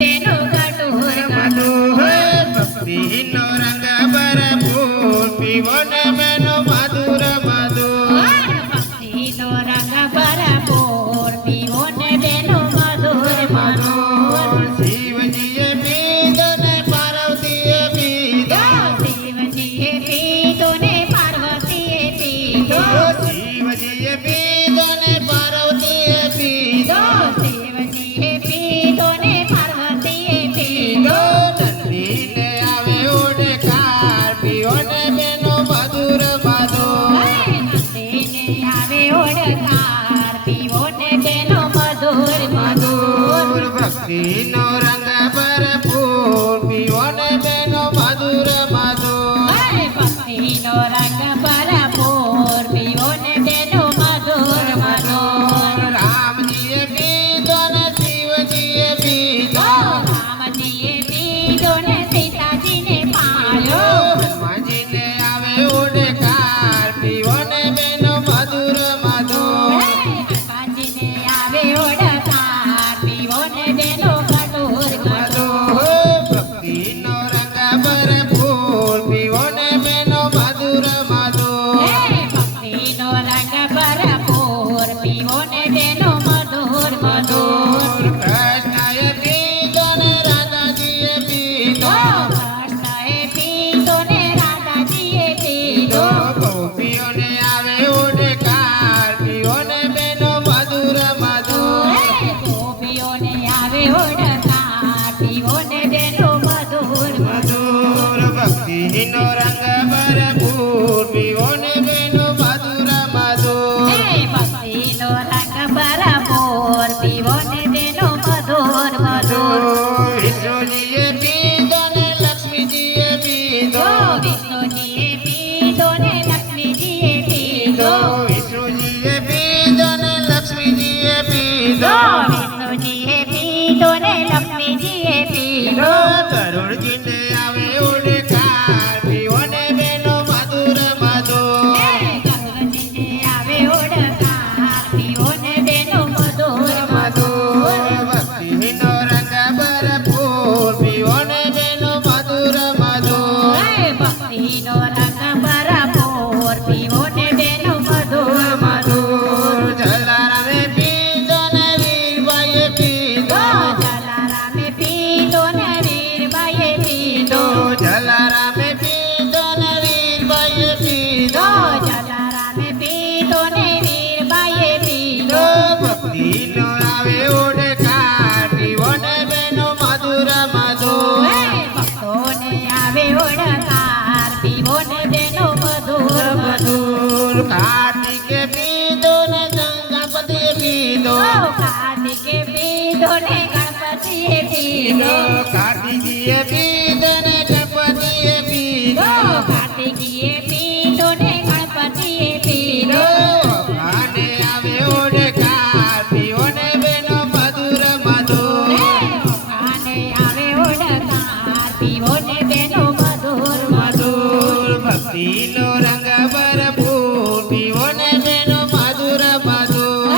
તેનો કટોર મધુર ભક્તિનો રંગ ભરપૂર પીવો ને મેનો મધુર મધુર ભક્તિનો રંગ ભરપૂર પીવો ને બેનો મધુર મધુર શિવજીએ પીધો ને પાર્વતીએ પીધો શિવજીએ પીધો ને પાર્વતીએ પીધો શિવજીએ પીધો ને પાર્વતીએ પીધો શિવજીએ પીધો ને પાર્વતીએ પીધો નંદીને આવે ઓડકાર પીવો ને બેનો મધુર મધુર નંદીને આવે ઓડકાર પીવો ને બેનો મધુર મધુર ભક્તિનો રંગ ભરપૂર પીવો ને બેનો મધુર મધુર ભક્તિનો રંગ ભરપૂર પીવો ને બેનો મધુર મધુર રામજીએ પીધો ને શિવજીએ પીધો રામજીએ પીધો ને સીતાજીને પાળ્યો હનુમાનજીને આવે ઓડકાર પીવો ને બેનો મધુર મધુર હનુમાનજીને આવે ઓડકાર પીવો ને બેનો કટોર મધુર ભક્તિનો રંગ ભરપૂર પીવો ને બેનો મધુર મધુર ભક્તિનો રંગ ભરપૂર પીવો ને બેનો મધુર મધુર કૃષ્ણએ પીધો ને રાધાજીએ પીધો કૃષ્ણએ પીધો ને રાધાજીએ પીધો ગોપીઓને આવે ઓડકાર પીવો ને બેનો મધુર મધુર ગોપીઓને આવે ઓડકાર પીવો ને બેનો મધુર મધુર ભક્તિનો રંગ ભરપૂર પીવો ને બેનો મધુર મધુર ભક્તિનો રંગ ભરપૂર પીવો ને બેનો મધુર મધુર વિષ્ણુજીએ પીધો ને લક્ષ્મીજીએ પીધો વિષ્ણુજીએ પીધો ને લક્ષ્મીજીએ પીધો વિષ્ણુજીએ પીધો ને લક્ષ્મીજીએ પીધો વિષ્ણુજીએ પીધો ને લક્ષ્મીજીએ પીધો કરુણજીને આવે ઓડકાર પીવો ને બેનો મધુર મધુર કરુણજીને આવે ઓડકાર પીવો ને બેનો મધુર મધુર ભક્તિનો રંગ ભરપૂર પીવો ને બેનો મધુર મધુર ભક્તિનો રંગ ભરપૂર પીવો ને બેનો મધુર મધુર જલારામે પીધો ને વીરબાઈએ પીધો જલારામે પીધો ને વીરબાઈએ પીધો જલારામે પીધો ને વીરબાઈએ પીધો જલારામે પીધો ને વીરબાઈએ પીધો ભક્તિનો આવે ઓડકાર પીવો ને બેનો મધુર મધુર ભક્તોને આવે ઓડકાર પીવો ને બેનો મધુર મધુર કાર્તિકે પીધો ને ગણપતિએ પીધો કાર્તિકે પીધો ને ગણપતિએ પીધો કાર્તિકીએ પીધો ને ગણપતિએ પીધો કાર્તિકીએ પીધો ને ગણપતિએ પીધો ભગવાને આવે ઓડકાર પીવો ને બેનો મધુર મધુર ભગવાને આવે ઓડકાર પીવો ને બેનો મધુર મધુર ભક્તિનો રંગ ભરપૂર પીવો ને બેનો મધુર મધુર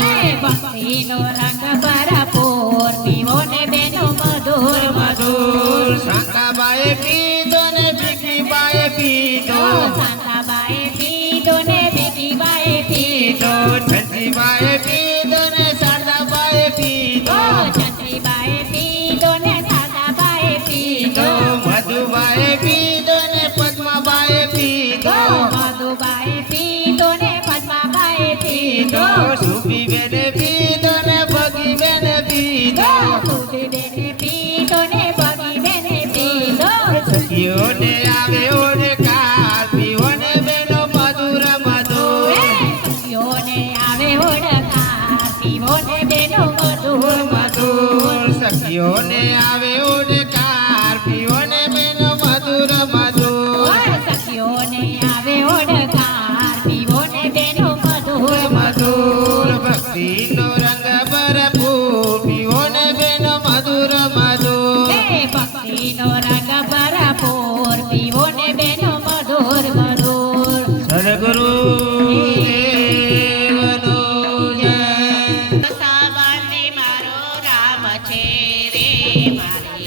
ભક્તિનો રંગ ભરપૂર પીવો ને બેનો મધુર મધુર શાંતાબાએ પીધો ને ભીખીબાએ પીધો શાંતાબાએ પીધો ને ભીખીબાએ પીધો છત્રીબાએ પીધો ને શારદાબાએ પીધો છત્રીબાએ પીધો ને શારદાબાએ પીધો મધુબાએ પીધો ને પદ્માબાએ પીધો મધુબાએ પીધો ને પદ્માબાએ પીધો સુખીબેને પીધો ને ભગીબેને પીધો સુખીબેને પીધો ને ભગીબેને પીધો સખીઓને આવે ઓડકાર પીવો ને બેનો મધુર મધુર સખીઓને આવે ઓડકાર પીવો ને બેનો મધુર મધુર સખીઓને આવે ઓડકાર પીવો ને બેનો મધુર મધુર સખીઓને આવે ઓડકાર પીવો ને બેનો મધુર મધુર ભક્તિનો રંગ ભરપૂર પીવો ને બેનો મધુર મધુર ભક્તિનો રંગ ભરપૂર પીવો ને બેનો મધુર મધુર સદગુરુ દેવનો જય સામાન્ય મારો રામ છે રે મારે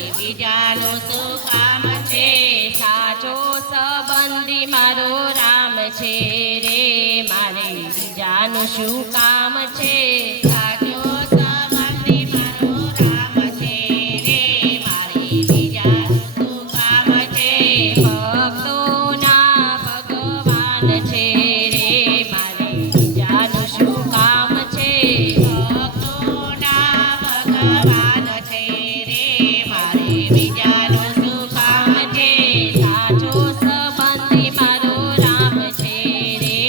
બીજાનું શું કામ છે? સાચો સંબંધી મારો રામ છે રે, મારે બીજાનું શું કામ છે? સાચો સંબંધી મારો રામ છે રે, મારે બીજાનું શું કામ છે? ભક્તોના ભગવાન છે રે, મારે બીજાનું શું કામ છે? ભક્તોના ભગવાન છે રે, મારે બીજાનું શું કામ છે? સાચો સંબંધી મારો રામ છે રે,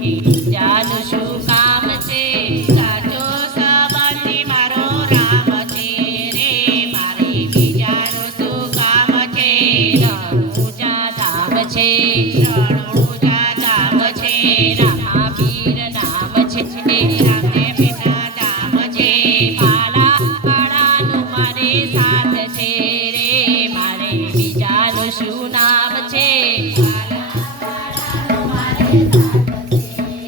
બીજાનું શું કામ છે? સાચો સંબંધી મારો રામ છે રે, મારે બીજાનું શું કામ છે? રણુજા ધામ છે, રણુજા ધામ છે, રામાપીર નામ છે, રામે પિતા ધામ છે, પાડાનું મારે સાથ છે રે, મારે બીજાનું શું નામ છે?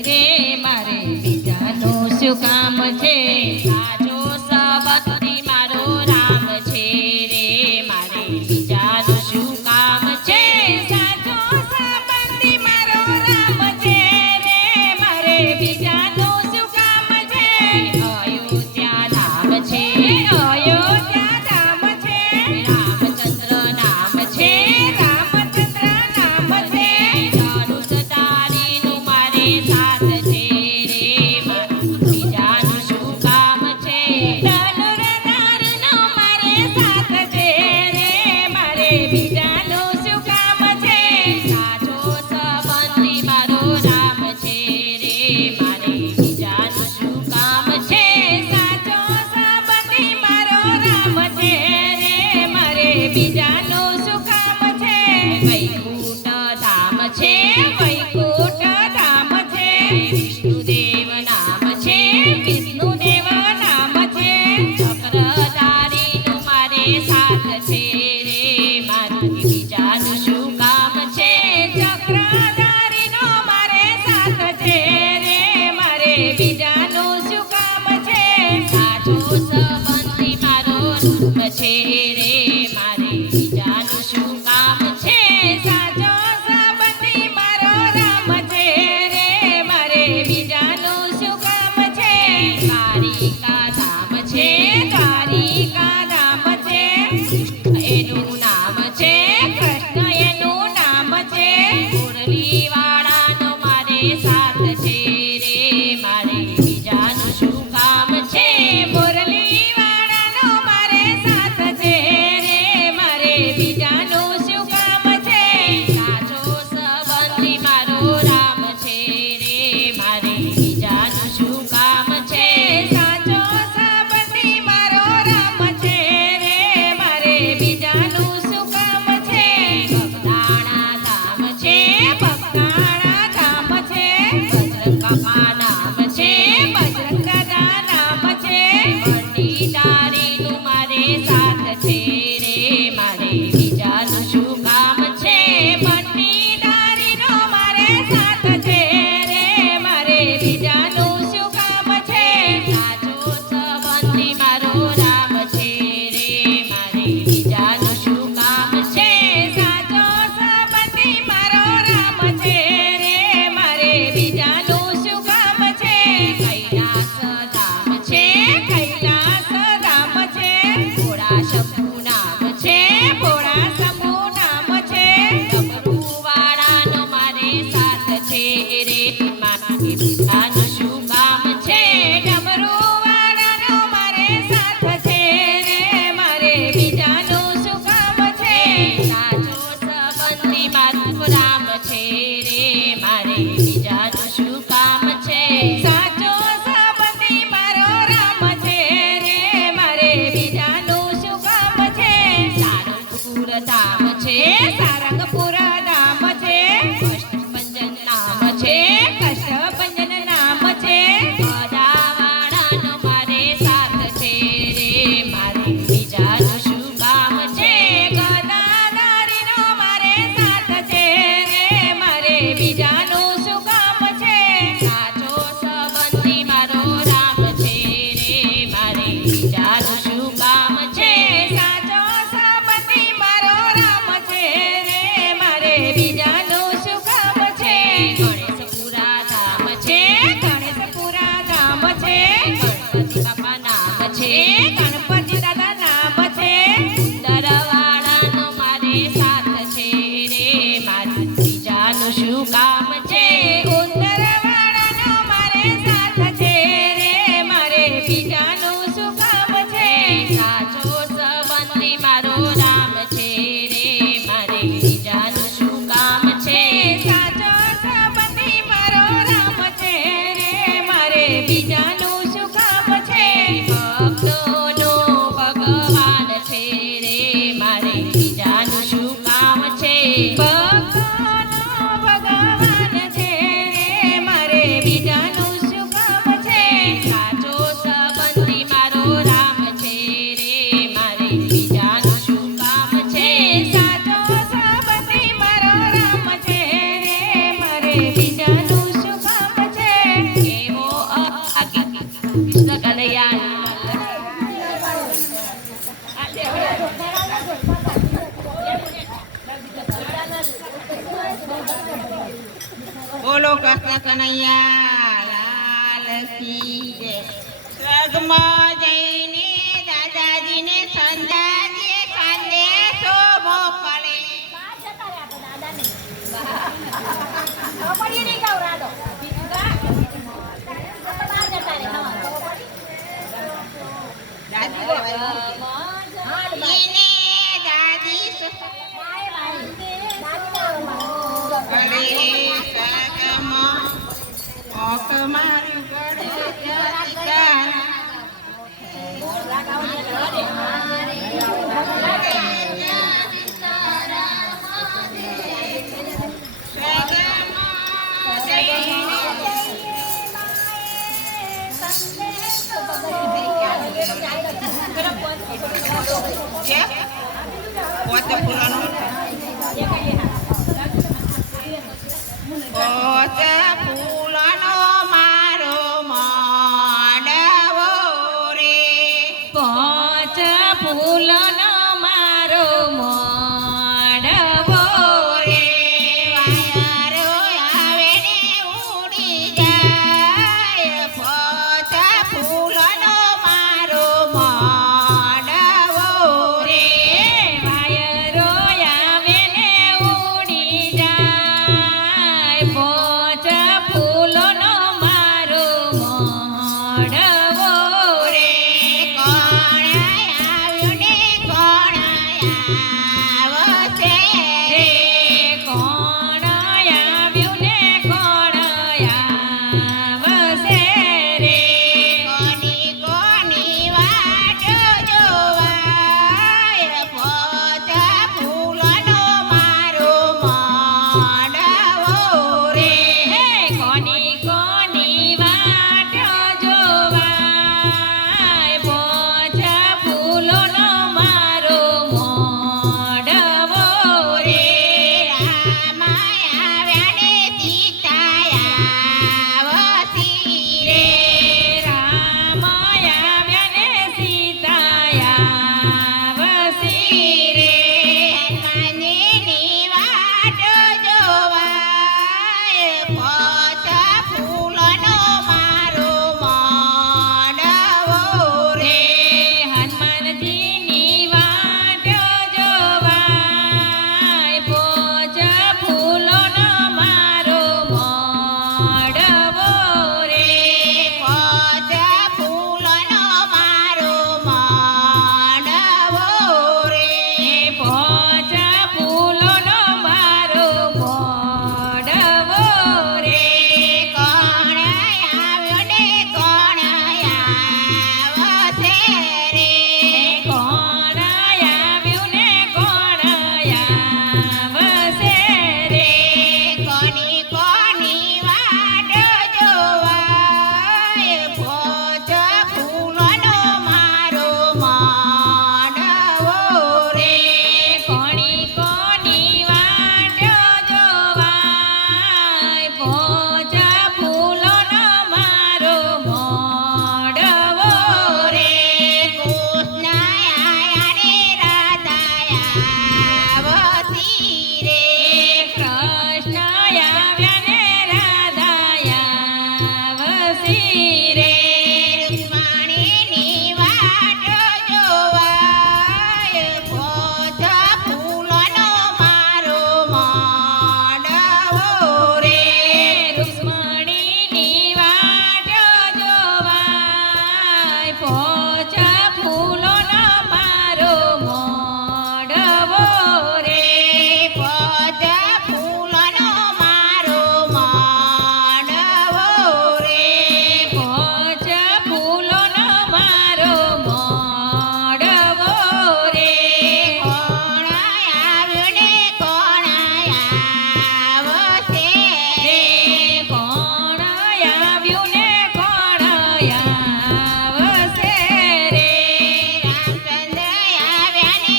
રે, મારે બીજાનું શું કામ છે? સાચો સંબંધી મારો રામ છે રે, મારે બીજાનું શું કામ છે? સાચો સંબંધી મારો રામ છે રે, મારે બીજાનું શું કામ છે? અયોધ્યા નામ છે, અયોધ્યા નામ છે, રામચંદ્ર નામ છે, રામચંદ્ર નામ છે, ધનુષધારીનું મારે સાથ છે રે, મારે બીજાનું શું કામ છે? ધનુર્ધારનો મારે સાથ છે રે, મારે બીજાનું શું કામ છે? સાચો સંબંધી મારો રામ છે રે, મારે બીજાનું શું કામ છે? સાચો સંબંધી મારો રામ છે રે, મારે બીજાનું શું કામ છે? વૈકુંઠ ધામ છે, વૈકુંઠ ધામ છે, વિષ્ણુદેવ નામ છે, વિષ્ણુદેવ નામ છે, ચક્રધારીનું મારે સાથ છે રે, મારે બીજાનું શું કામ છે? ચક્રધારીનો મારે સાથ છે રે, મારે બીજાનું શું કામ છે? સાચો સંબંધી મારો રામ છે રે, મારે બીજાનું શું કામ છે? સાચો સંબંધી મારો રામ છે રે, મારે બીજાનું શું કામ છે? દ્વારિકા ધામ છે, દ્વારિકા ધામ છે, એનું નામ છે કૃષ્ણ, એનું નામ છે, મુરલીવાળાનો મારે સાથ છે રે, મારે બીજાનું શું કામ છે? મુરલીવાળાનો મારે સાથ છે રે, મારે બીજાનું શું કામ છે? સાચો સંબંધી મારો રામ છે રે, મારે બીજાનું શું કામ છે? સાચો સંબંધી મારો રામ છે રે, મારે બીજાનું શું કામ છે? બગદાણા ધામ છે, બગદાણા ધામ છે, બજરંગ બાપા નામ છે, બજરંગ દાદા નામ છે, ભંડીદારીનું મારે સાથ છે રે, મારે બીજાનું શું કામ છે? ભંડીદારીનો મારે સાથ છે રે, મારે બીજાનું શું કામ છે? સાચો સંબંધી મારો રામ છે રે, મારે બીજાનું શું કામ છે? સાચો સંબંધી મારો રામ છે રે, મારે બીજાનું શું કામ છે? કૈલાસ ધામ છે, કૈલાસ ધામ છે, ભોળા શંભુના બોલો કૃષ્ણ કનૈયા લાલ કી જય. સ્વર્ગમાં જઈને દાદાજીને સંધાજીએ સંદેશો મોકલે. એને દાદી ઓક મારું ગળે જતિકાના. પોતે ફૂલાનો પોતે ફૂલાનો મારો માંડવો રે. પોચ ફૂલનો મારો મોડવો રે વાયરો આવે ને ઉડી જાય. પોતે ફૂલનો મારો માંડવો રે. વાયરો આવે ને ઉડી જાય. પોચ ફૂલનો મારો મોડવો રે કોણ આવ્યું ને કોણ આવશે રે. કોણ આવ્યું ને કોણ આવશે રે. કોની કોની વાટ જોવાય. પોતા ફૂલનો મારો માંડવો રે. કોની કોની વાટ જોવાય. પોચ ફૂલોનો મારો મોડવો રે. રામાયા વ્યાને સીતાયાવતી રે રે. રામ આવ્યા ને સીતાયાવસી રે. હનુમાનજીની વાટ જોવાય. પોતા ફૂલનો મારો માંડવો રે રે. હનુમાનજીની વાટ જોવાય. પોચ ફૂલોનો મારો મોડવો રે. પોતા ફૂલનો મારો માંડવો રે. પોચ ફૂલોનો મારો મોડવો રે. કોણ આવ્યો ને કોણ આવશે રે. કોણ આવ્યું ને કોણ આવશે રે. કોની કોની વાટ જોવાય. પોતા ફૂલનો મારો માંડવો રે. કોની કોની વાટ જોવાય. પોચ ફૂલોનો મારો મોડવો રે. કૃષ્ણ આયા ને રાધાયાવતી રે. કૃષ્ણ આવ્યા ને રાધાયાવસી રે. રૂકમણીની વાટ જોવાય. પોતા ફૂલનો મારો માંડવો રે. રૂક્ષ્મણીની વાટ જોવાય. પોચ ફૂલોનો મારો મોડવો રે. પોતા ફૂલનો મારો માંડવો રે. પોચ ફૂલોનો મારો મોડવો રે. કોણ આવ્યું ને કોણ આવશે રે કોણ આવ્યું ને કોણ આવશે રે. રામચંદ્ર આવ્યા ને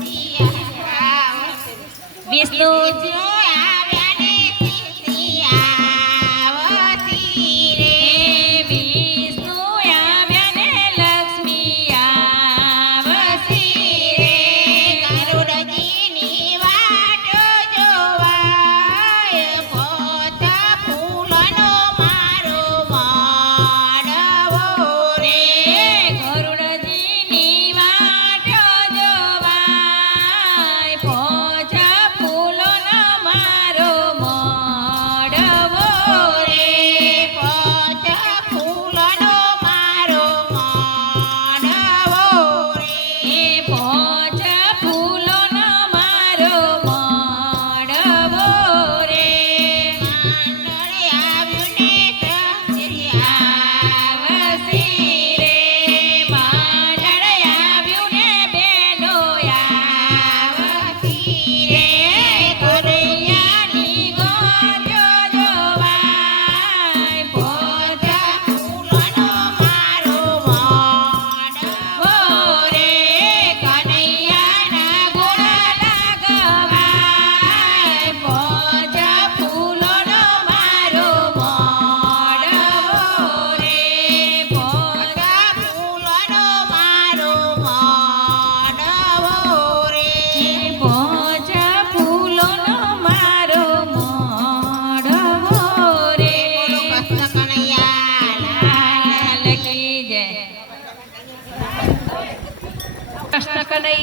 સીતાયાવતી. વિષ્ણુજી આવ્યા ને સીતાયાવતી રે. વિષ્ણુ આવ્યા ને લક્ષ્મી આવસી રે. ગરુડજીની વાટ જોવાય. પોતા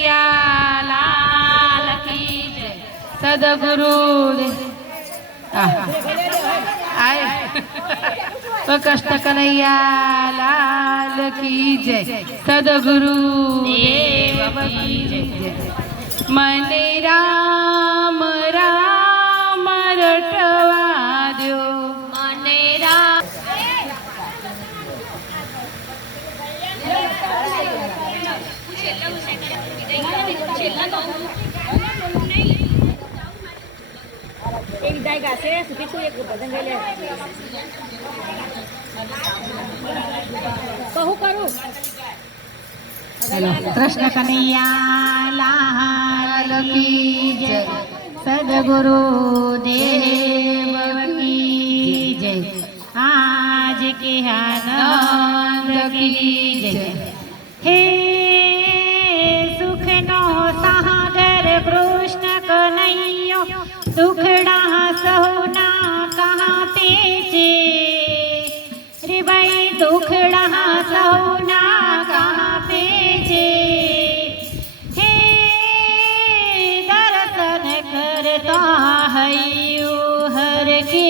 કનૈયા લાલ કી જય. સદગુરુ કષ્ટ કનૈયા લાલ કી જય. સદગુરુ દેવ કી જય. મને રામ રામ રટવા દો. મને રામ કૃષ્ણ કનૈયા લાલ કી જય. સદગુરુ દેવ કી જય. આજ કે આનંદ કી જય. હે સુખનો સાગર કૃષ્ણ કનૈયો દુખડા સૌના કહાતે છે રે ભાઈ દુખડા સૌના કહાતે છે. હે દર્શન કરતા હૈયું હર કે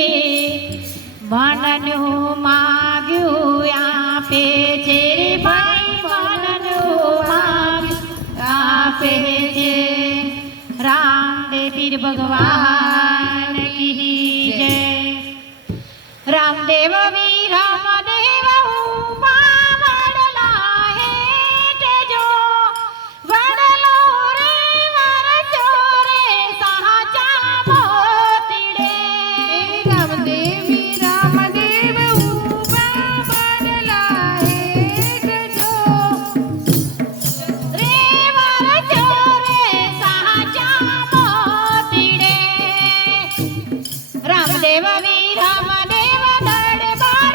મનનું માગ્યું આપે છે રે ભાઈ મનનું માગ્યું આપે છે. રામદેવ પીર ભગવાન કી જય. રામદેવ વીર રામદેવ ઉપા વડલા હેઠ જો વડલો રે વરચો રે સાચા મોતીડે. રામદેવ વીર રામદેવ ઉપા વડલા હેઠ જો રે વરચો રે સાચા મોતીડે. રામદેવ વીર રામદેવ દરબાર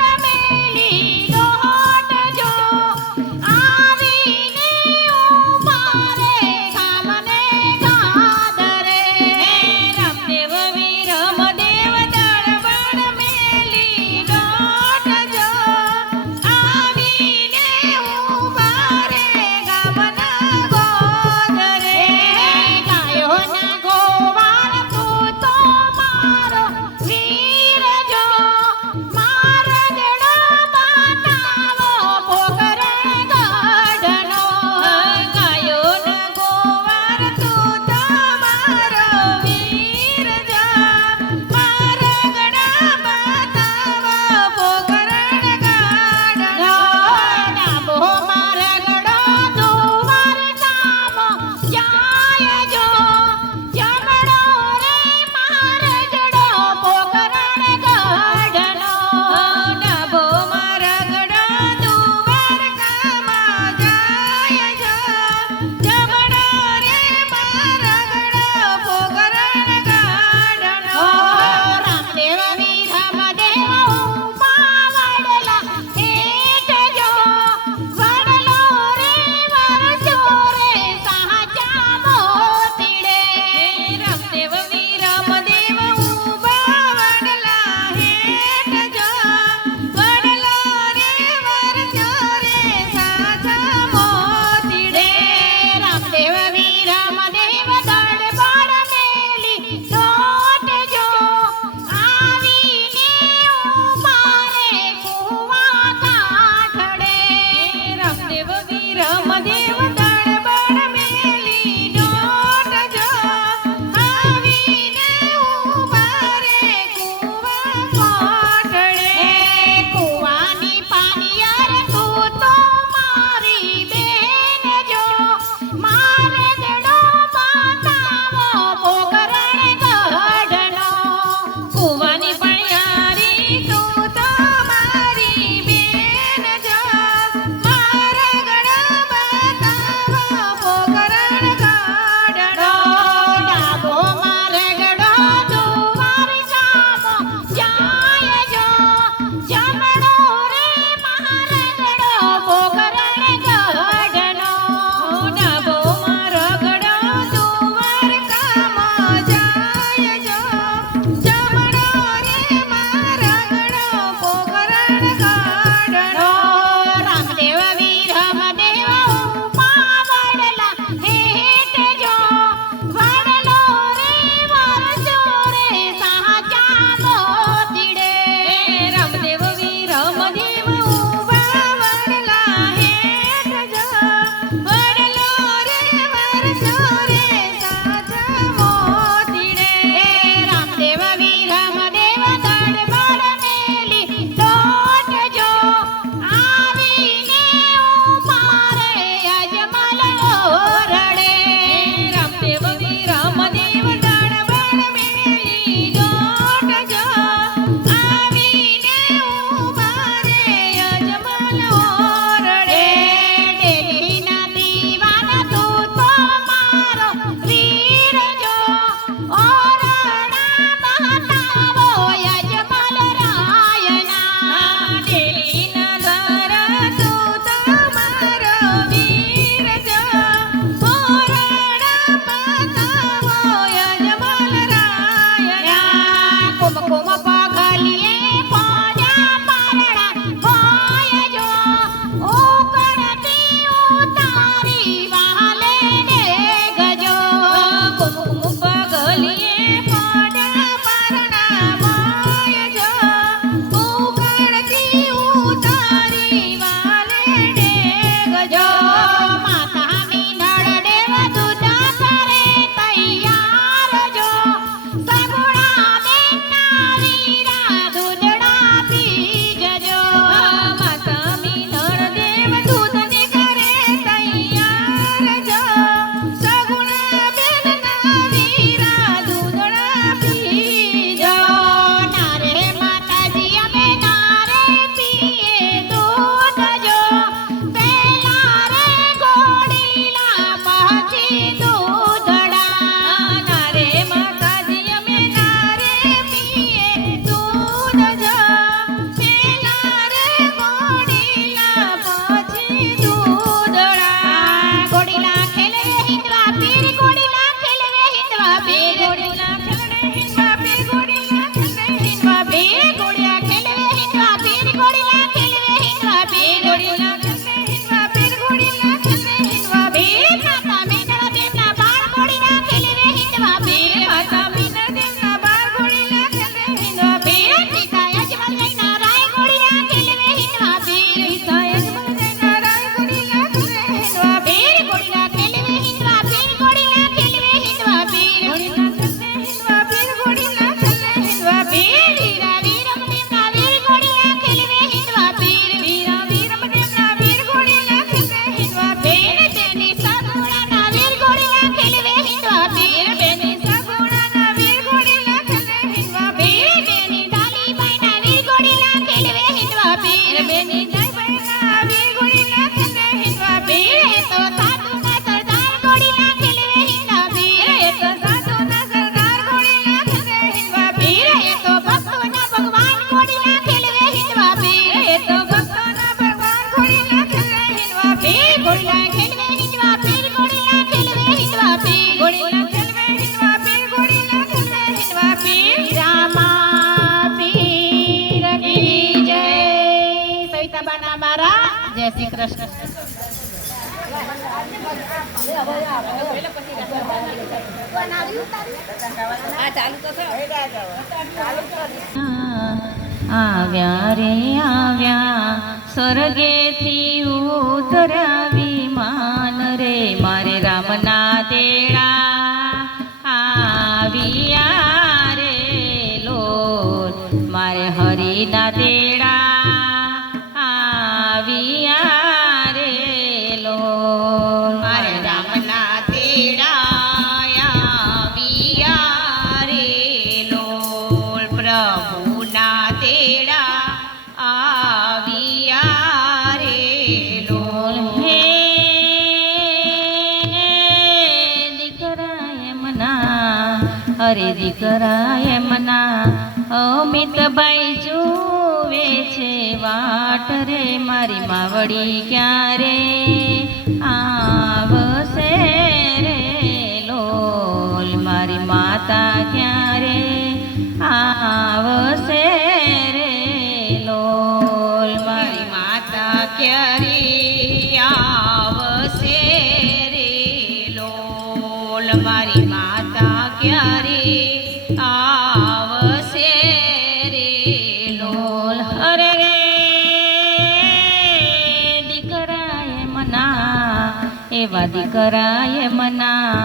આવ્યા રે આવ્યા સ્વર્ગેથી ઉતર્યા વિમાન રે મારે રામના તેડા આવ્યા રે લોલ મારે હરિના તેડા આવ્યા રે લોલ મારે રામના તેડા આવ્યા રે લોલ પ્રભુના તેડા આવ્યા રે લોલ હે દીકરા એમના અરે દીકરા એમના અમિતભાઈ જુએ છે વાટ રે મારી માવડી ક્યારે આવશે રે લોલ મારી માતા ક્યારે આવશે રે લોલ મારી માતા ક્યારે આવશે રે લોલ મારી માતા ક્યારે આવશે રે લોલ અરે રે દીકરાએ મના એવા દીકરાએ મના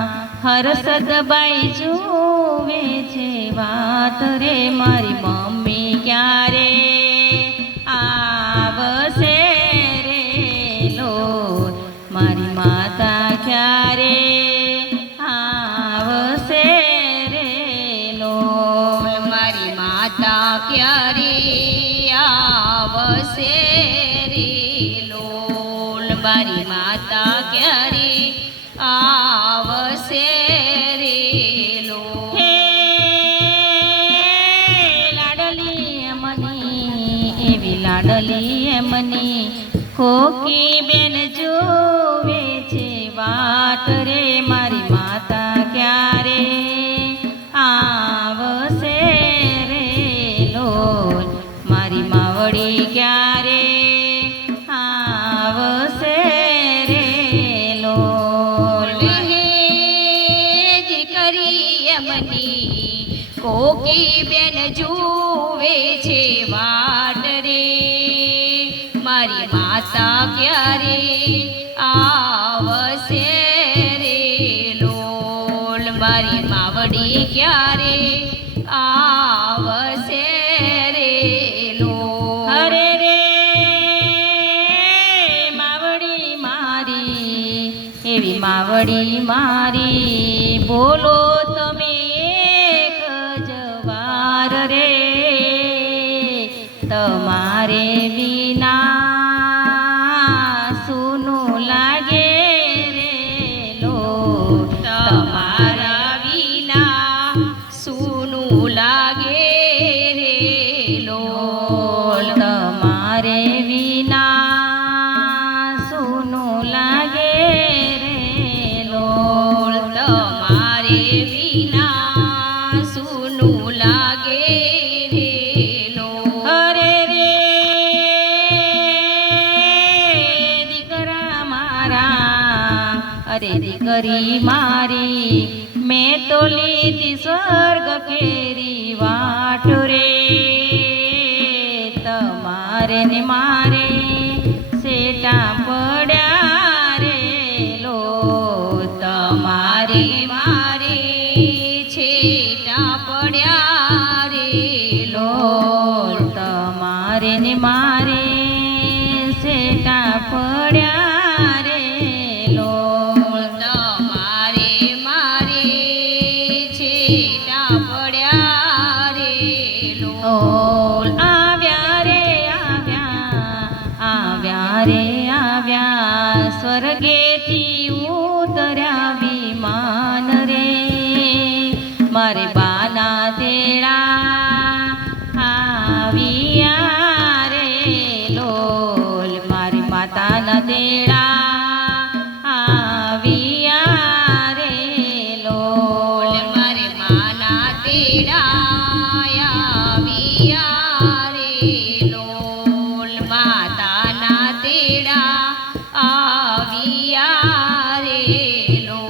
હરસદબાઈ જુએ છે વાત રે મારી મમ્મી ક્યારે આવશે રે લોલ મારી માતા ક્યારે આવશે રે લોલ મારી માતા ક્યારે આવશે રે લોલ મારી માતા ક્યારે આવશે રે લોલ હે લાડલી મની એવી લાડલી મની ખોકી બેન જોવે છે વાટ રે મારી માતા ક્યારે આવશે રે લોલ મારી માવડી ક્યારે આવશે રે લોલ હે દીકરી એમની કોકી બેન જુએ છે વાટ રે મારી માતા ક્યારે આવશે રે લોલ મારી માવડી ક્યારે આવશે રે લોલ હરે રે માવડી મારી એવી માવડી મારી બોલો તમે એક જ વાર રે તમારે વિના સૂનું લાગે રે લોલ તમારા વિના સૂનું લાગે રે લોલ તમારે વિના સૂનું લાગે રે લોલ તમારે વિના સૂનું લાગે રે લોલ હરે રે દીકરા મારા અરે દીકરી મારી મેં તો લીધી સ્વર્ગ કેરી વાટ રે તમારે ને મારે સેટા પડ્યા રે લો તમારે મારે છેટા પડ્યા રે લો તમારે ને મારે સેટા પડ્યા રે લો તમારે મારે છેટા પડ્યા રે લો આવ્યા રે આવ્યા સ્વર્ગેથી ઉતર્યા વિમાન રે મારે બાના તેડા આવ્યા રે લોલ મારી માતાના તેડા આવ્યા રે લોલ મારે માના તેડા આવ્યા રે લોલ માતાના તેડા આવ્યા રે લો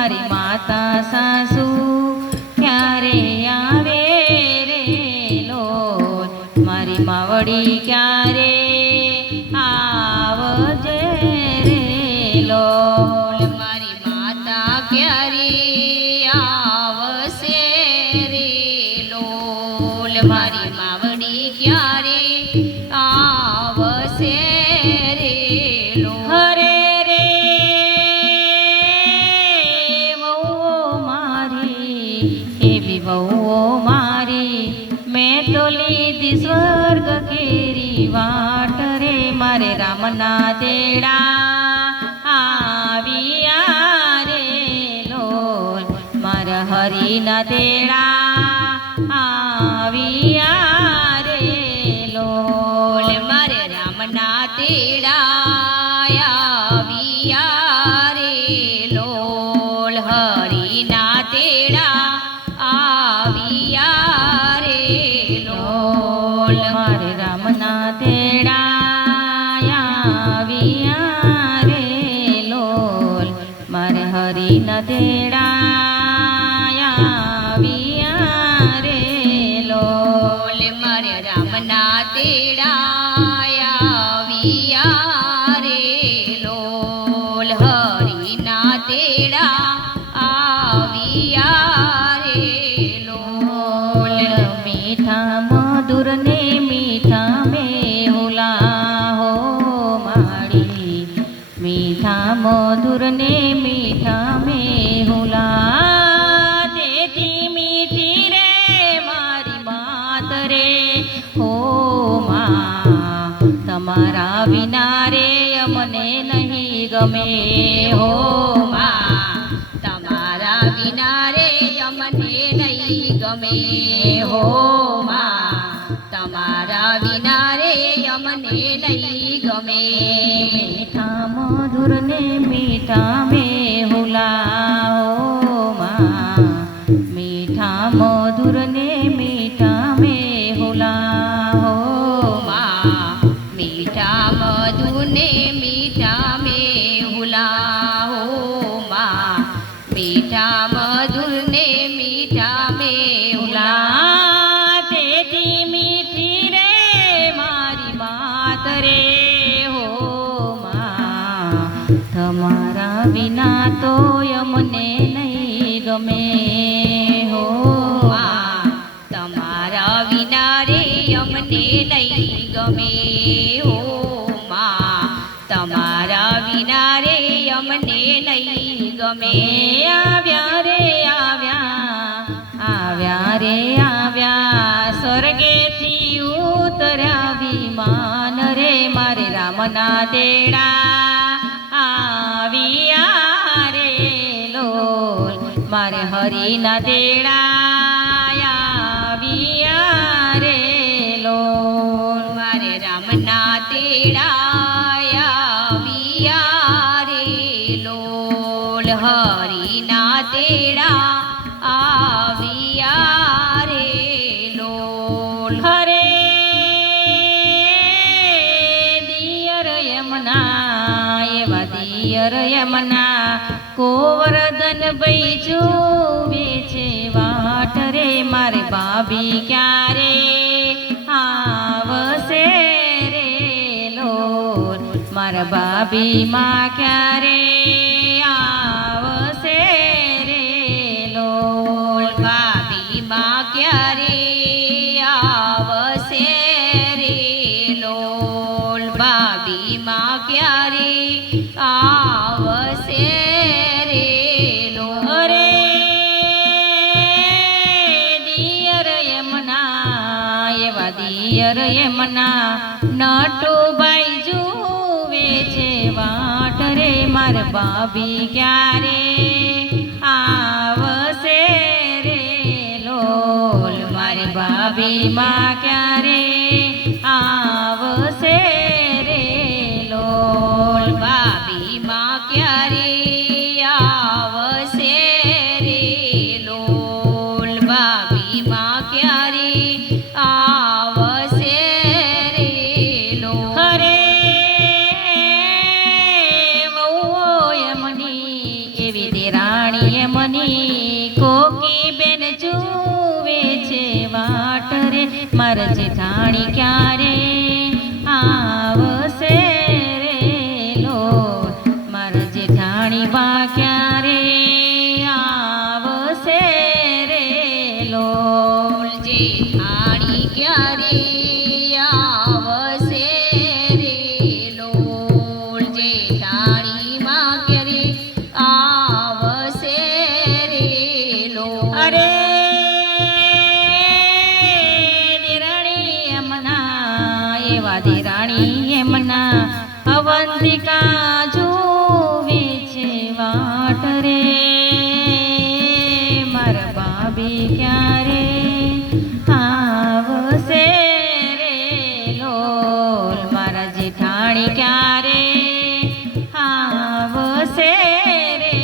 મારી માતા સાસુ ક્યારે આવે રે લોલ મારી માવડી ક્યારે આવજે રે લોલ મારી માતા ક્યારે આવશે રે લોલ મારી માવડી ક્યારે આવશે રે લોલ હરે રે વહુઓ મારી એવી વહુઓ મારી મેં તો લીધી સ્વર્ગ કેરી વાટ રે મારે રામના તેડા આવ્યા રે લોલ મારા હરિના તેડા આવ્યા રે લોલ મારે રામના તેડા આવ્યા રે લોલ હરિના તેડા આવ્યા રે લોલ મારે રામના તેડા આવ્યા રે લોલ મારે હરિના તેડા આવ્યા રે લોલ મારે રામના તેડા આવ્યા રે લોલ હરિના તેડા આવ્યા રે લોલ મીઠા મધુર ને મીઠા મેહુલા હો માડી મીઠા મધુર ને મીઠા મેહુલા તેથી મીઠી રે મારી માત રે હો માં તમારા વિના રે અમને નહીં ગમે હો માં તમારા વિના રે અમને નહીં ગમે હો માં તમારા વિના રે અમને નહીં ગમે મીઠા મધુર ને મીઠા મેહુલા હો માં મીઠા મધુર ને મીઠા મેહુલા હો માં મીઠા મધુર ને મીઠા મેહુલા હો માં મીઠા મધુર ને મીઠા મેહુલા તેથી મીઠી રે મારી માત રે હો માં તમારા વિના તો અમને નહીં ગમે હો માં તમારા વિના રે અમને નહીં ગમે હો માં તમારા વિના રે અમને નહીં ગમે આવ્યા રે આવ્યા રે આવ્યા સ્વર્ગેથી ઉતર્યા વિમાન રે મારે રામના તેડા આવ્યા રે લોલ મારે હરિના તેડા આવ્યા રે લોલ મારે રામના તેડા આવ્યા રે લોલ હરિના તેડા આવ્યા રે લોલ હરે દિયર યમના એવા દિયર યમના ગોવર્ધન ભાઈ જોવે છે વાટ રે મારે ભાભી ક્યારે આવશે રે લોલ મારા ભાભી માં ક્યારે આવશે રે લોલ ભાભી માં ક્યારે આવશે રે લોલ ભાભી માં ક્યારે આવશે રે લોલ રે દિયર યમના એવા દિયર યમના નટુભાઈ જુએ છે વાટ રે મારે ભાભી ક્યારે આવશે રે લોલ મારે ભાભી માં ક્યારે આવશે રે લોલ ભાભી માં ક્યારે આવશે રે લોલ ભાભી માં ક્યારે આવશે રે લોલ હરે વહુઓ યમની એવી દેરાણી મારા જેઠાણી ક્યારે આવશે રે લોલ મારા જેઠાણી બા ક્યારે આવશે રે લોલ જેઠાણી ક્યારે આવશે રે લોલ જેઠાણી માં ક્યારે આવશે રે લોલ અરે દેરાણી એમના એવા દેરાણી એમના અવંતિકા જોવે છે વાટ રે મારા ભાભી ક્યારે આવશે રે લોલ મારા જેઠાણી ક્યારે આવશે રે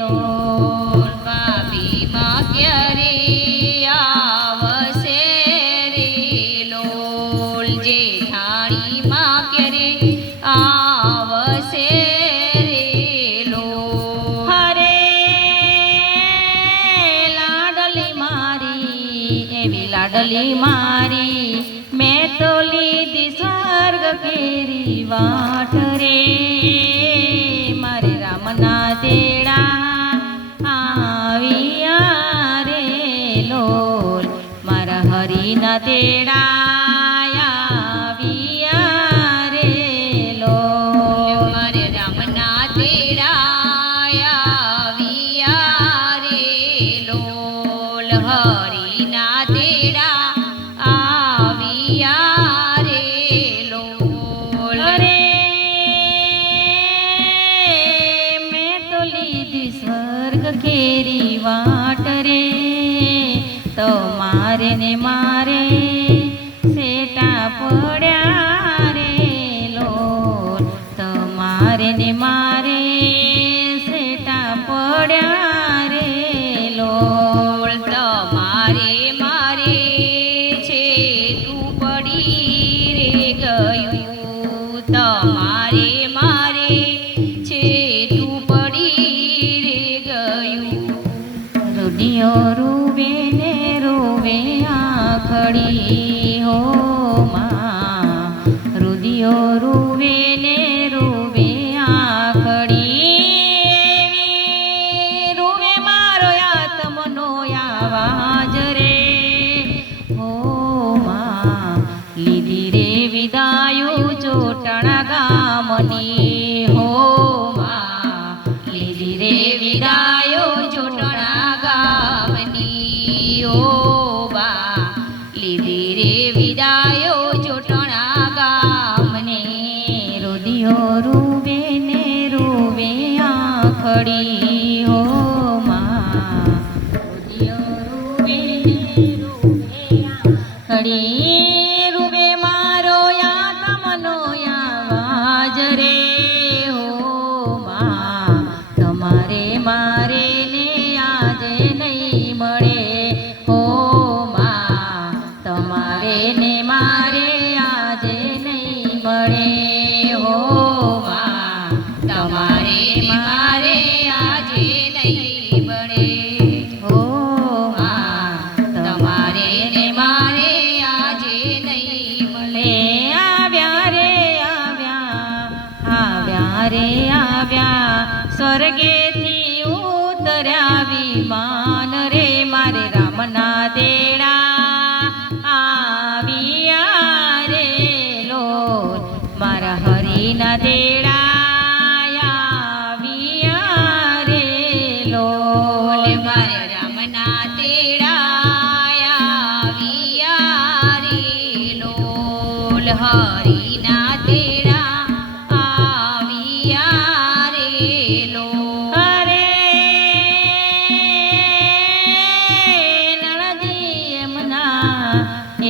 લોલ ભાભી માં ક્યારે આવશે રે લોલ જેઠાણી માં ક્યારે આવશે રે લોલ હરે લાડલી મારી એવી લાડલી મારી મેં તો લીધી સ્વર્ગ કેરી વાટ રે મારે રામના તેડા આવ્યા રે લોલ મારા હરિના તેડા આવ્યા રે લોલ મારે રામના તેડા આવ્યા રે લોલ હરિના તેડા આવ્યા રે લોલ અરે મેં તો લીધી સ્વર્ગ કેરી વાટ રે તો મારે ને મારે સેટા પડ્યા રે લોલ તો મારે ને મારે સેટા પડ્યા રે લોલ તો મારે મારે છે તું પડી રે ગયું તો મારે મારે છે તું પડી રે ગયું રૂડિયો રૂવે ને રોવે આખડી હો માં રુદિયો રૂવે ને રોવે આખડી રૂવે મારો આત્મનો આવાજ રે હો માં લીધી રે વિદાયો ચોટણા ગામની હો માં લીધી રે વિદાયો ચોટણા ગામની ઓ બા લીધી રે વિદાયો ચોટણા ગામને રુદિયો રૂવે ને રોવે આખડી હો માં રુદિયો રૂવે ને રોવે આખડી રૂવે મારો આત્મનો આવાજ રે હો માં તમારે મારે ને આજે નહીં મળે હો માં તમારે ને મારે આજે નહીં મળે હો માં તમારે મારે આજે નહીં મળે હો માં તમારે ને મારે આજે નહીં મળે આવ્યા રે આવ્યા રે આવ્યા સ્વર્ગેથી ઉતર્યા વિમાન રે મારે રામના તેડા આવ્યા રે લોલ મારા હરિના તેડા આવ્યા રે લોલ મારા રામના તેડા આવ્યા રે લોલ હરિના તેડા આવ્યા રે લોલ અરે નણદી એમના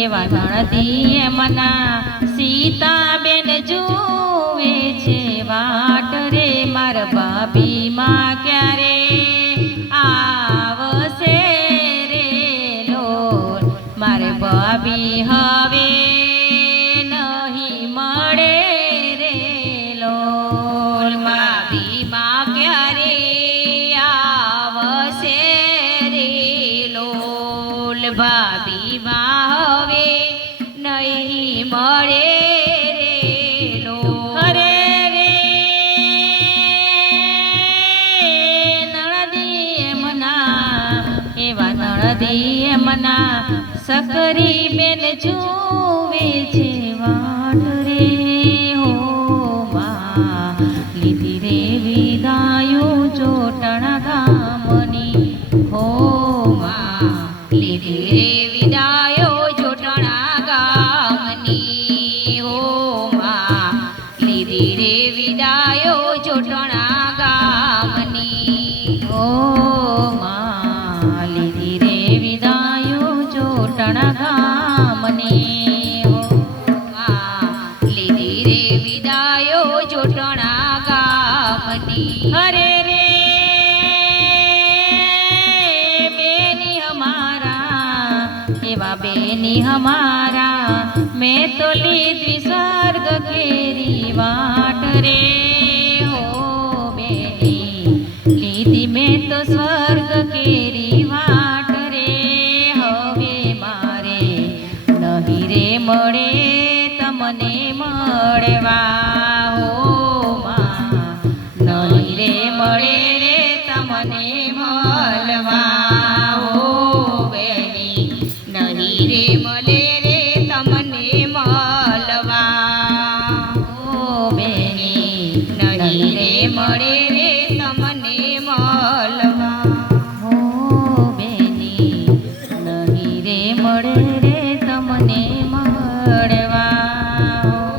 એવા નણદી એમના સીતાબેન જુએ છે વાટ રે મારા ભાભી માં ક્યારે આવશે રે લોલ મારે ભાભી હવે નહીં મળે રે લોલ ભાભી માં ક્યારે આવશે રે લોલ ભાભી માં હવે નદી એમના સકરી બેન જોવે છે વાટ રે હો માં લીધી રે વિદાયો જોટણા ગામની હો માં લીધી રે વિદાયો જોટણા ગામની હો માં લીધી રે વિદાયો જોટણા ગામની હો માં લીધી રે વિદાયો જોટણા ગામની હો માં લીધી રે વિદાયો જોટણા ગામની હરે રે બેની હમારા એવા બેની હમારા મેં તો લીધી સ્વર્ગ કેરી વાટ રે હો બેની લીધી મેં તો સ્વર્ગ કેરી વાટ રે હવે મારે નહીં રે મળે તમને મળવા હો માં નહીં રે મળે રે તમને મળવા હો બેની નહીં રે મળે રે તમને મળવા હો બેની નહીં રે મળે રે તમને મળવા હો બેની નહીં રે મળે રે તમને મળવા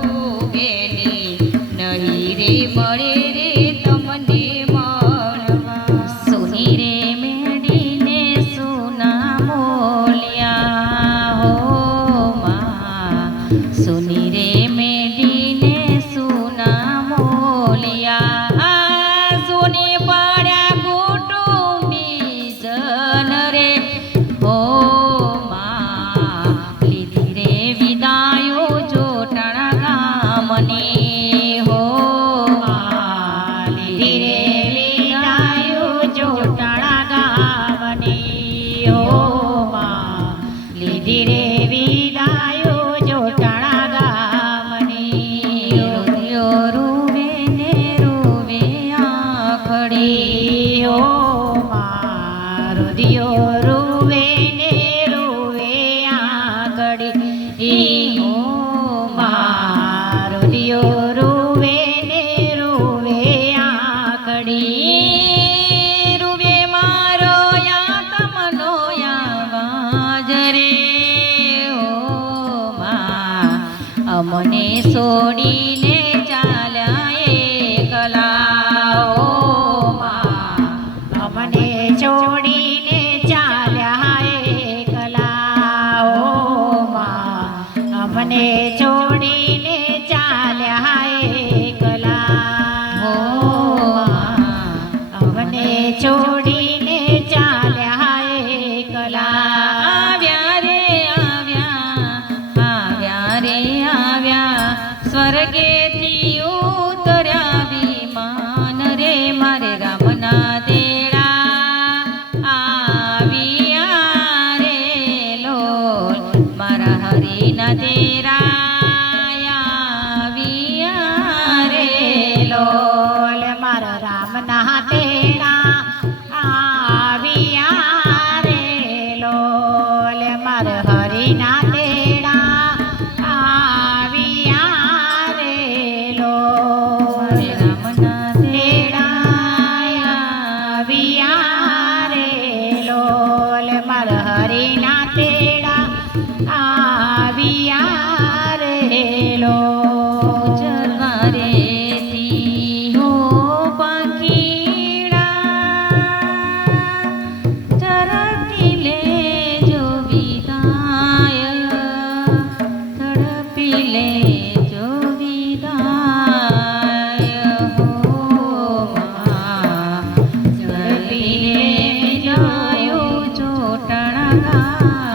હો બેની નહીં રે મળે રે તમને મળવા સુની રે મેડીને સુના મોલ્યા હો માં સુની રે મેડીને સુના મોલ્યા સુની પડ્યા કુટુંબી જન રે હો માં લીધી રે વિદાયો જોટણા ગામની હો માં લીધી રે વિદાયો જોટણા ગામની હો માં લીધી રે વિદાયો જોટણા ગામની રુદિયો રૂવે ને રૂવે આખડી હો માં રુદિયો રૂવે ને રૂવે આખડી હો માં રુદિયો રૂવે ને રૂવે આખડી રૂવે મારો યાતમનો આવાજ રે હો માં અમને છોડીને ચાલ્યા એકલા હો માં અમને છોડીને ચાલ્યા એકલા હો માં અમને છોડીને ચાલ્યા એકલા હો માં અમને છોડીને ચાલ્યા એકલા આવ્યા રે આવ્યા રે આવ્યા સ્વર્ગેથી ઉતર્યા વિમાન રે મારે રામના દેડા આવ્યા રે લોલ મારા હરિના દેરા આવ્યા રે લોલ મારા રામના દેડા આવ્યા રે લોલ મારા હરિના દેડા આવ્યા રે લોલ રામના દેડા આવ્યા રે લોલ મારા હરિના દેડા આવ્યા રે લોલ ચરવા રેતી હો પાંખીડા ચરતી લેજો વિદાય તડપી લેજો વિદાય હો માં તડપી લેજો જોટણા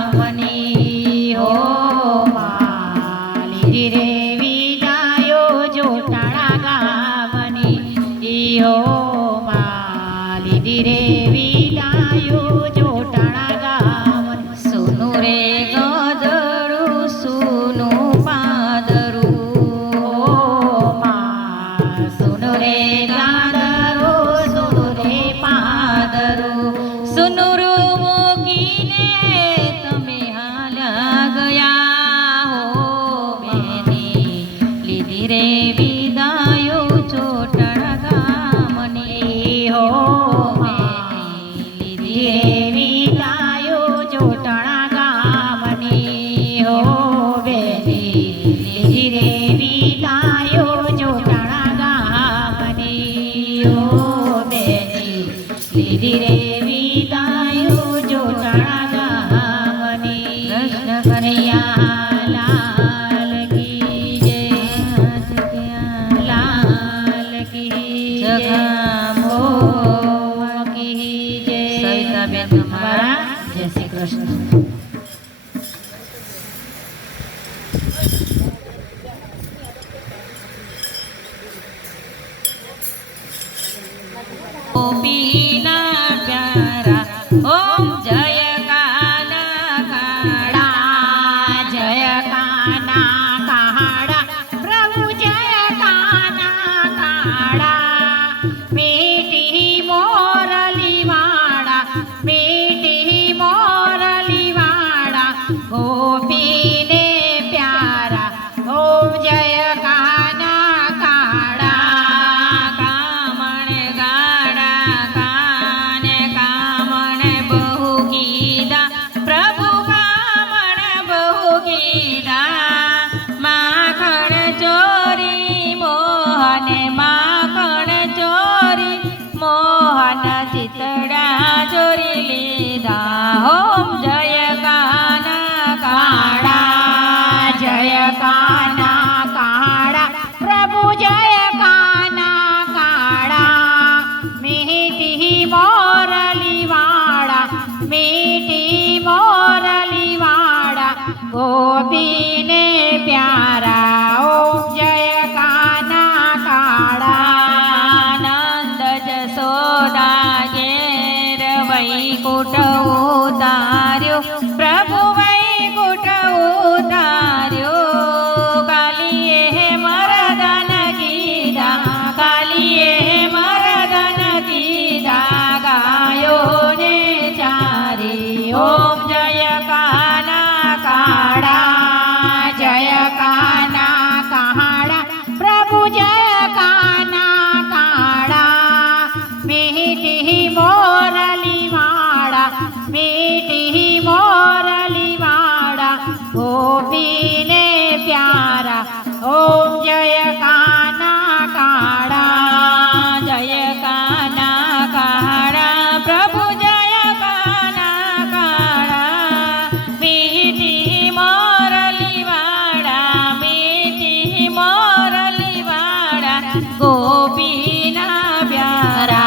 ગામની હો માં લીધી રે વિદાયો જોટણા ગામની હો માં લીધી રે વિદાયો જોટણા ગામની સુનું રે ગદડું સુનું પાદરું હો માં સુનું રે ગાદરું સુનું રે પાદરું સુનું રૂ મૂકીને વિદાયો જોટણા ગામની હો બેની લીધી રે વિદાયો જોટણા ગામની હો બેની લીધી રે વિદાયો જોટણા ગામની કૃષ્ણ કનૈયા લાલ કી જય લાલ કી જય સવિતાબેન તમારા જય શ્રી કૃષ્ણ. ગોપીના પ્યારા ઓમ જય કાના કાળા જય કાના કાળા પ્રભુ જય કાના કાળા મીઠી મોરલી વાળા મીઠી મોરલી વાળા ગોપીને પ્યારા ઓમ જય કાના કાળા કામણ ગાડા કાને કામણ બહુ કીધા પ્રભુ કામણ બહુ કીધા માખણ ચોરી મોહન માખણ ચોરી મોહન ચિતડા ચોરી લીધા ઓમ જય કાના કાળા જય કાના કાળા પ્રભુ જય કાના કાળા મીઠી મોરલી વાળા મીઠી મોરલી વાળા ગોપીને પ્યારા ઓમ જય કાના કાળા નંદ જસોદા ઘેર વૈકુંઠ ઉતાર્યો પ્રભુ વૈકુંઠ ઉતાર્યો કાલીએ મરદન કીધા કાલીએ મરદન કીધા ગાયોને ચારી ઓમ જય કાના કાળા જય કાના કાળા પ્રભુ જય કાના કાળા મીઠી મોરલી વાળા મીઠી મોરલી વાળા ગોપીને પ્યારા ઓમ જય કાના કાળા જય કાના કાળા પ્રભુ જય કાના કાળા મીઠી મોરલી વાળા મીઠી મોરલી વાળા ગોપીના પ્યારા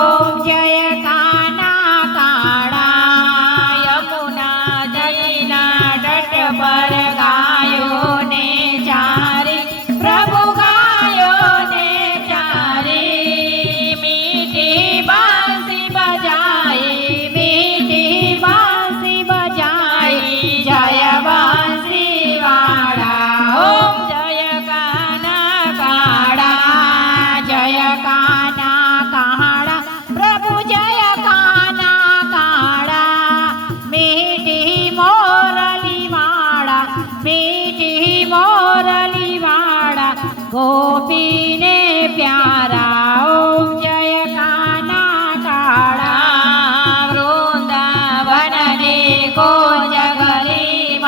ઓમ જય કાના કાળા યમુના જયના તટ પર ગાયોને ચારી પ્રભુ ગાયોને ચારી મીઠી બાંસી બજાઈ મીઠી બાંસી બજાઈ જય બાંસી વાળા ઓમ જય કાના કાળા જય કાના કાળા પ્રભુ જય કાના કાળા મીઠી મોરલી વાળા મીઠી મોરલી વાળા ગોપીને પ્યારા ઓમ જય કાના કાળા વૃંદાવનને કોજ ગરી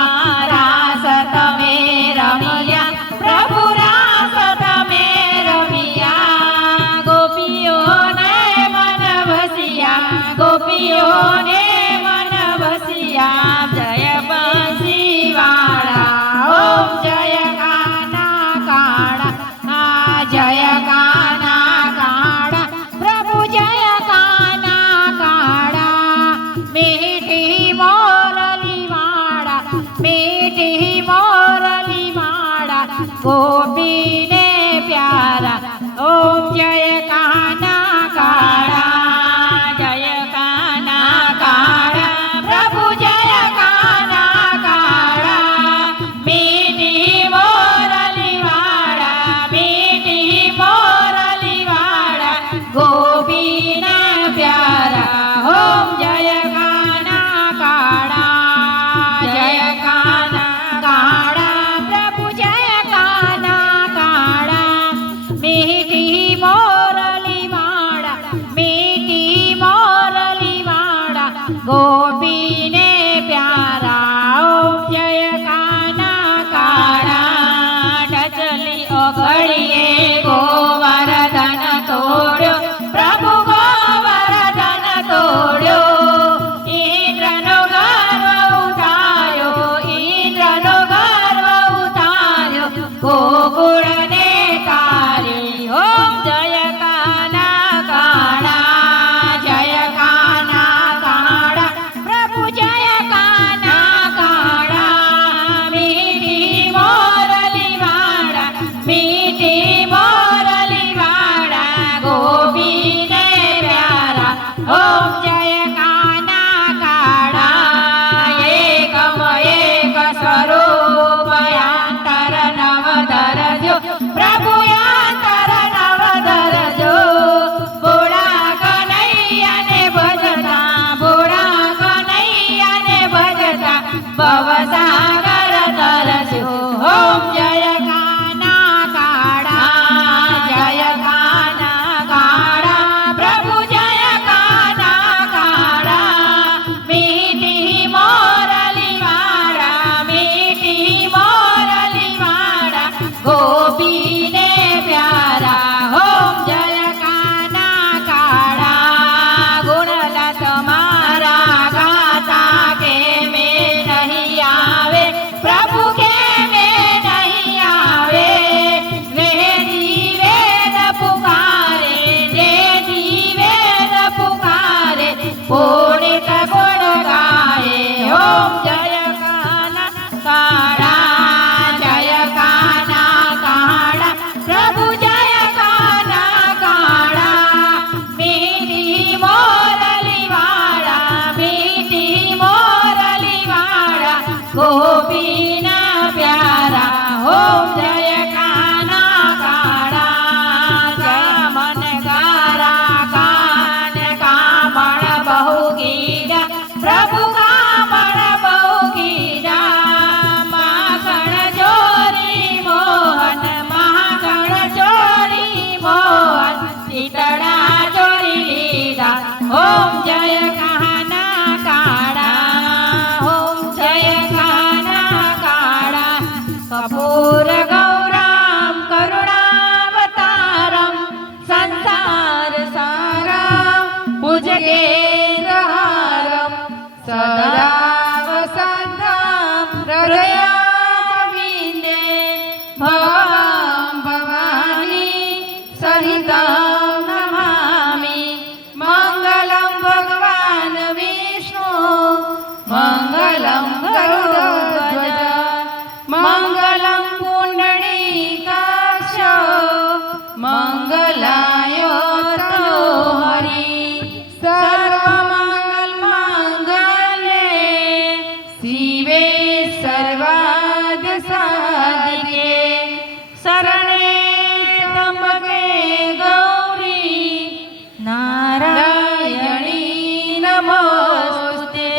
રાસ તમે રમ્યા પ્રભુ રાસ તમે રમ્યા ગોપીઓને મન ભસિયા ગોપીઓને મન ભસિયા જય બંસી વાળા ઓમ જય કાના કાળા જય કાના કાળા પ્રભુ જય કાના કાળા મીઠી મોરલી વાળા મીઠી મોરલી વાળા ગોપીને પ્યારા ઓમ જય કાના કાળા જય કાના કાળા પ્રભુ જય કાના કાળા મીઠી મોરલી વાળા મીઠી મોરલી વાળા ગોપીના પ્યારા ઓમ જય કાના ગોપીને પ્યારા ઓમ જય કાના કાળા ટચલી ઓગળીએ ગોવર્ધન તોડ્યો પ્રભુ ગોવર્ધન તોડ્યો ઇન્દ્રનો ગર્વ ઉતાર્યો ઇન્દ્રનો ગર્વ ઉતાર્યો ગોકુળને તારી ઓમ જય કાના કાળા જય કાના કાળા પ્રભુ જય કાના કાળા મીઠી મોરલી વાળા ગોપીને પ્યારા ઓમ જય કાના કાળા એકમ એક સ્વરૂપ યાંતર નવ ધરજો પ્રભુ યાંતર નવ ધરજો ભોળા કનૈયાને ભજતા ભવસાગર તરસ્યો ઓમ જય કાના કાળા જય કાના કાળા પ્રભુ જય કાના કાળા મીઠી મોરલી વાળા ગોપીને પ્યારા ઓમ જય કાના કાળા ગુણલા તમારા ગાતા કે મેં નહીં આવે પ્રભુ કે મેં નહીં આવે વેદી વેદ પુકારે પુણિત ગુણ ગાય ઓમ જય કાના કાળા પ્રભુ જય કાના કાળા મીઠી મોરલી વાળા ગોપીના પ્યારા ઓમ જય કાના કાળા જય મન ગારા કાન કામણ બહુ ગીડા પ્રભુ કામણ બહુ ગીડા માખણ ચોરી મોહન શીતળા ચોરી લીધા ઓમ જય કાના કાળા ઓમ જય કાના કાળા કપૂર ગૌરામ કરુણાવતારમ સંસાર સારમ ભુજગેન્દ્રહારમ સદા વસંતમ હૃદયારવિંદે ભવાની સહિતમ નમામિ મંગલમ ભગવાન વિષ્ણુ મંગલમ ગરુડધ્વજ મંગલમ પુંડરીકાક્ષ મંગલાય તનોહરિ સર્વમંગલ માંગલ્યે શિવે સર્વાર્થ સાધિકે શરણે ત્રંબકે ગૌરી નારાયણી નમોસ્તે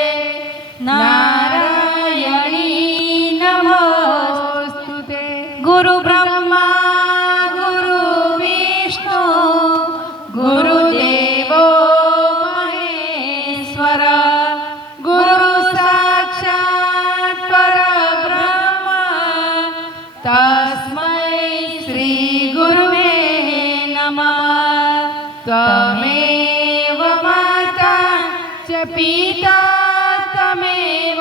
ગુરુ બ્રહ્મા ગુરુ વિષ્ણુ ગુરુદેવો મહેશ્વર ગુરુ સાક્ષાત પરબ્રહ્મ તસ્મૈ શ્રી ગુરુવે નમઃ ત્વમેવ માતા ચ પિતા ત્વમેવ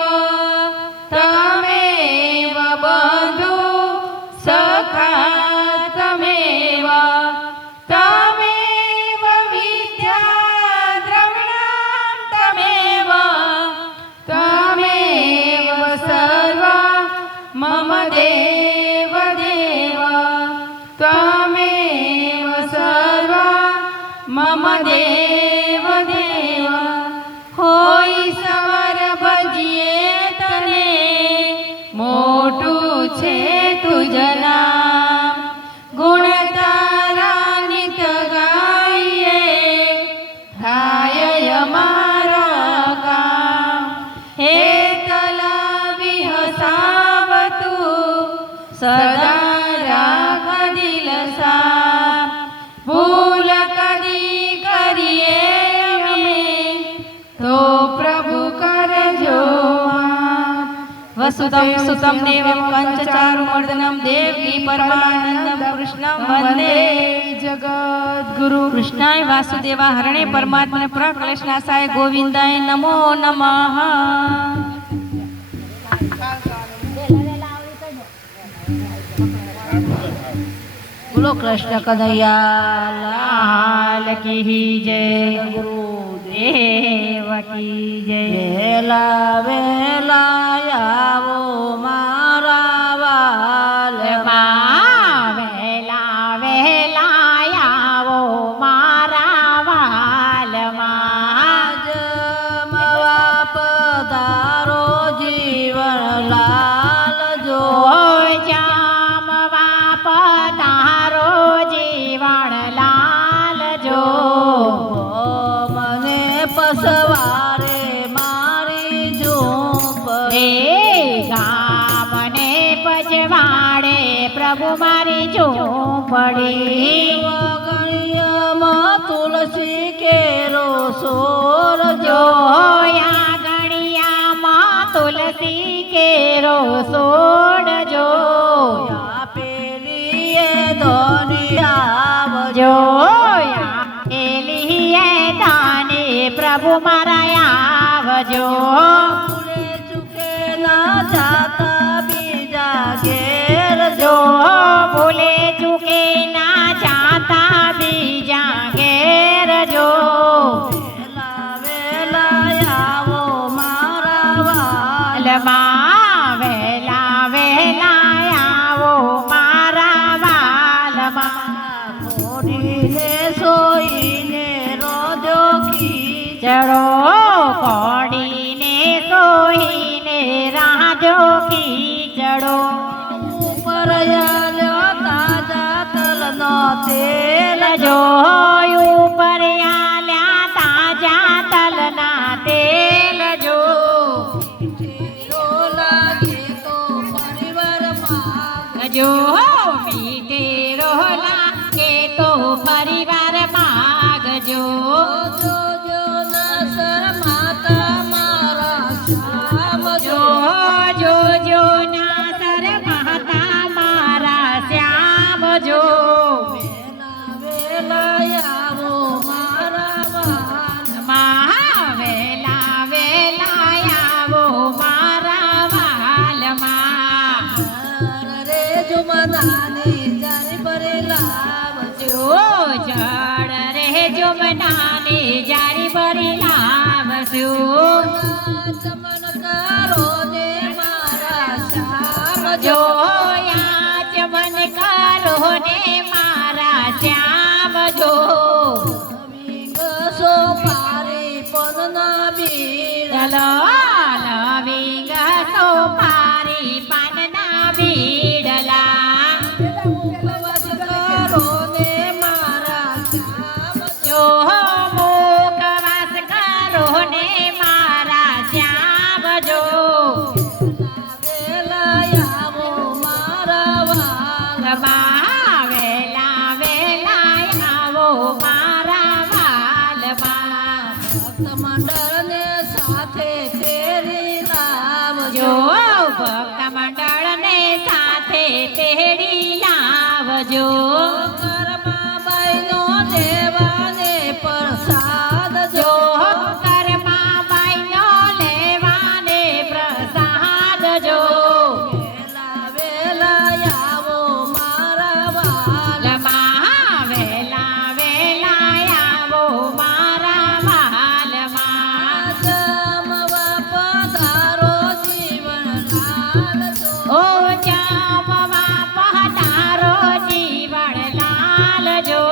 બંધુ સખા ત્વમેવ વિદ્યા દ્રવિણાં ત્વમેવ સર્વ મમ દેવ ત્વમેવ સર્વ મમ દેવ હોય સવાર ભજીએ તને મોટું છે તુજ નામ ગુણ તારા નિત ગાઈએ થાય અમારા કામ હે તલાવી હસાવતું સદા રાખ દિલ સામ ભૂલ કદી કરીએ અમે તો પ્રભુ वसुतं सुतं देवं कंचचारुमर्दनं देवकी परमानन्दं कृष्णं वन्दे जगद्गुरु कृष्णाय वासुदेवा हरणे परमात्मने प्रक्लेशनाशाय गोविंदाय नमो नमः। बोलो कृष्ण कन्हैया लाल की जय, गुरुदेव की जय। वेला वेला आवो मारा वालमा, वेला वेला आवो मारा वालमा। जमवा पधारो जीवन लाल जो, સવારે મારી ઝૂંપડે ગામને પજવાડે પ્રભુ મારી ઝૂંપડી। ગણિયામાં તુલસી કેરો સોર જો, ગણિયામાં તુલસી કેરો સોડજો। પેલી એ ધોની આવજો, प्रभु मारा आवजो। भूले चुके ना जाता बीजा घेर जो, भूले चुके ना जाता बीजा घेर जो। वेला वेला आवो मारा वालमा, वेला वेला आवो मारा वालमा। કોડીને સોઈને રોજો ચડો, કોડીને સોઈને રાજો કીચડો। ઉપર આલ્યો તાજા તલનો તેલ જો, ઉપર આલ્યા તાજા તલના તેલ જો। લાગે તો પરિવારમાં જો, મીઠેરો લાગે તો પરિવાર માગજો। જળ રે જમનાને જારી ભરી લાવશું, ચમનકારો ને મારા શ્યામ જો, ચમનકારો ને મારા શ્યામ જો। વિંગસો પારી પનના બીડલો, વિંગસો પારી પાનના બીડલા। મંડળ ને સાથે તેડી લાવજો, ભક્ત મંડળ ને સાથે તેડી લાવજો। કરમાબાઈ નો દેવાને પ્રસાદ જો, કરમાબાઈ નો લેવાને પ્રસાદ જો। વેલા વેલા આવો મારા વાલમાં, વેલા વેલા આવો મારા વાલમાં। જમવા પધારો જીવન લાલ જો, ઓ જમવા પધારો જીવન લાલ જો।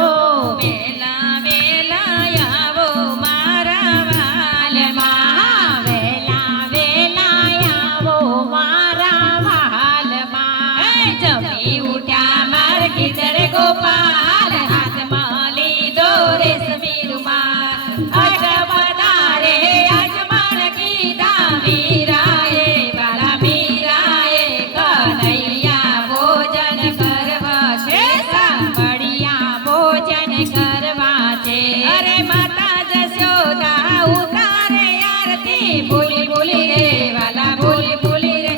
વેલા વેલા આવો મારા વાલમાં, વેલા વેલા આવો મારા વાલમાં। જમી ઉઠ્યા માર ગીતર ગોપાલ, હાથમાં લીધો રેશમી રૂમાલ। અજમદારે અજમણ કીધા મીરાએ, બાલા મીરાએ કનૈયા ભોજન કરવા છે, સાંભળિયા ભોજન કરવા છે। અરે માતા જશોદા ઉતારે આરતી, ભૂલી ભૂલી રે વાલા ભૂલી ભૂલી રે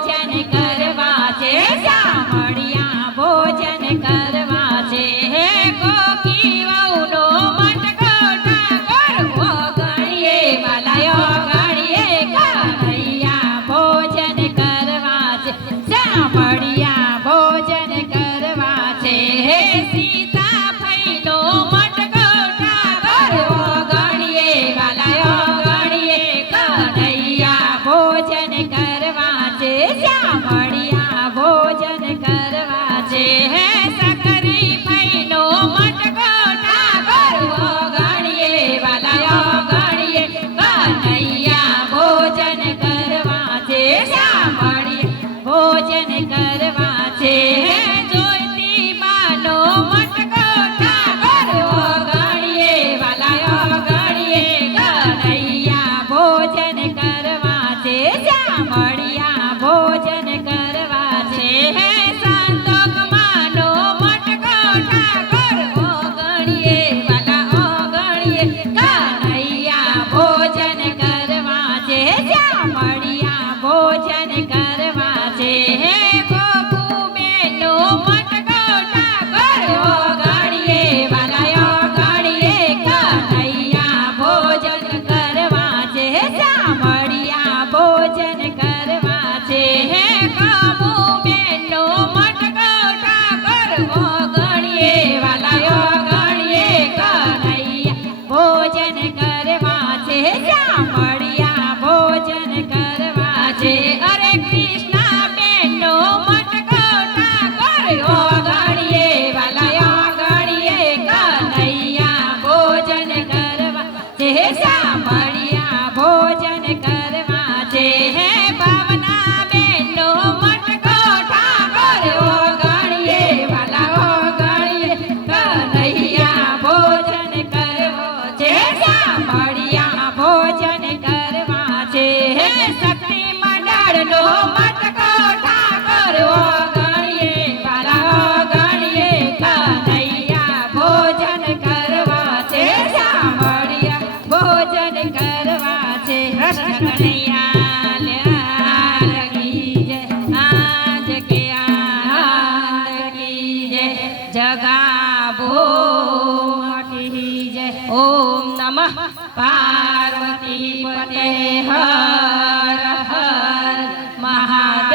ભોજન કરવા છે સાંભળ્યા ભોજન કરવા છે હે કોકી વહુનો મટકો ઠાકોર ઓગણીએ વાલાયો ઓગણીએ કનૈયા ભોજન કરવા છે સાંભળ્યા ભોજન કરવા છે હે સીતા ફઈનો મટકો ઠાકોર ઓગણીએ વાલાયો ઓગણીએ કનૈયા ભોજન કરવા છે સાંભળ્યા ભોજન કરવા છે હે સકરી ફઈનો મટકો ઠાકોર ઓગણીએ વાલાયો ઓગણીએ કનૈયા ભોજન કરવા છે સાંભળ્યા ભોજન કરવા છે હે જોઈતી બાનો મટકો ઠાકોર ઓગણીએ વાલાયો ઓગણીએ કનૈયા ભોજન કરવા છે સાંભળ્યા ભોજન કરવા છે હે સંતોક માનો મટકો ઠાકોર ઓગણીએ વાલા ઓગણીએ કનૈયા ભોજન કરવા છે સાંભળ્યા ભોજન કરવા છે હે ગોપુબેનનો મટકો ઠાકોર ઓગણીએ વાલા ઓગણીએ કનૈયા ભોજન કરવા છે સાંભળ્યા ભોજન કરવા છે હે કમુબેનનો મટકો ઠાકોર ઓગણીએ વાલા ઓગણીએ કનૈયા ભોજન કરવા છે સાંભળ્યા ભોજન કરવા છે અરે કૃષ્ણાબેનનો મટકો ઠાકોર ઓગણીએ વાલા ઓગણીએ કનૈયા ભોજન કરવા છે સાંભળ્યા ભોજન કરવા છે હે ભાવનાબેનનો મટકો ઠાકોર ઓગણીએ વાલા ઓગણીએ કનૈયા ભોજન કરવો છે સાંભળ્યા ભોજન કરવા છે હે શક્તિ મંડળનો મટકો ઠાકોર ઓગણીએ વાલા ઓગણીએ કનૈયા ભોજન કરવા છે સાંભળ્યા ભોજન કરવા છે કૃષ્ણ કનૈયા લાલ કી જય આજ કે આનંદ કી જય જગાબો કી જય ઓમ નમઃ પાર્વતી પતે હર હર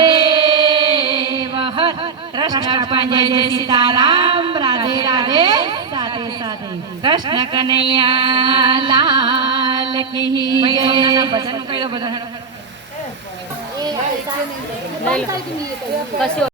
મહાદેવ હર કૃષ્ણ પંજય જય સીતારામ રાધે રાધે સાથે સાથે કૃષ્ણ કનૈયા લાલ કી જય ભજન કર્યો બધા